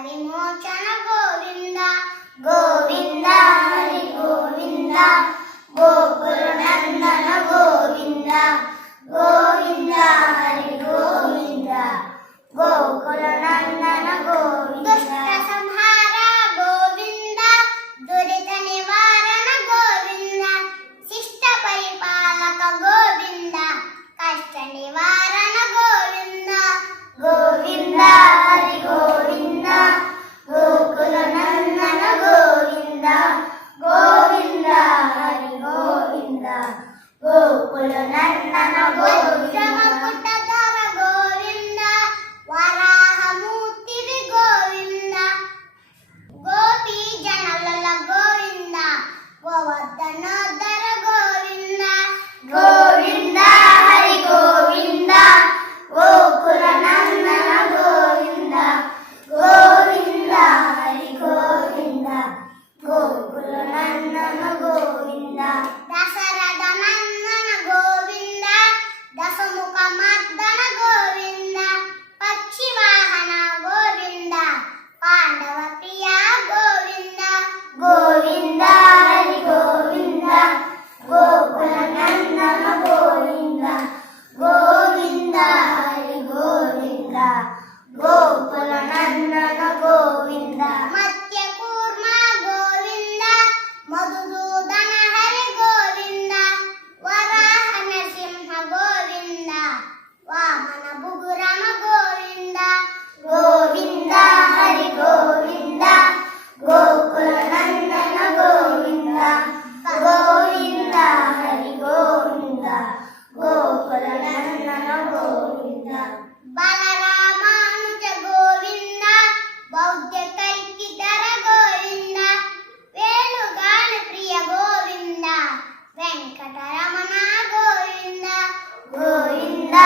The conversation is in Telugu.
విమోచన గోవింద గోవింద హరి గోవింద గోకుల నందన గోవింద గోవింద హరి గోవింద గోకుల నందన గోవింద దుష్ట సంహార గోవింద దురిత నివారణ గోవింద శిష్ట పరిపాలక గోవింద కష్ట నివారణ గోవింద గోవింద హరి గోవింద గోకుల నందన గోవింద గోవింద హరి గోవింద గోకుల నందన గోవింద ముకుటధర గోవింద వరాహమూర్తివి గోవింద గోపీ జనల గోవింద గోవర్ధనోద్ధర గోవింద గోవింద హరి గోవింద గోకుల నందన గోవింద గోవింద హరి గోవింద గోకుల నందన గోవింద దశరథ నందన గోవింద దశముఖ మర్దన గోవింద పక్షి వాహన గోవింద పాండవ ప్రియ గోవింద గోవింద హరి గోవింద గోకుల నందన గోవింద గోవింద హరి గోవింద గోకుల నందన గోవింద మత్స్య కూర్మ గోవింద మధుసూదన హరి గోవింద వరాహ నరసింహ గోవింద వామన భుగురమ గోవింద గోవింద హరి గోవింద గోకుల నందన గోవింద గోవింద హరి గోవింద గోకుల నందన గోవింద బలరామానుజ గోవింద బౌద్ధ కల్కిధర గోవింద వేణుగాన ప్రియ గోవింద వెంకటరమణ గోవింద గోవింద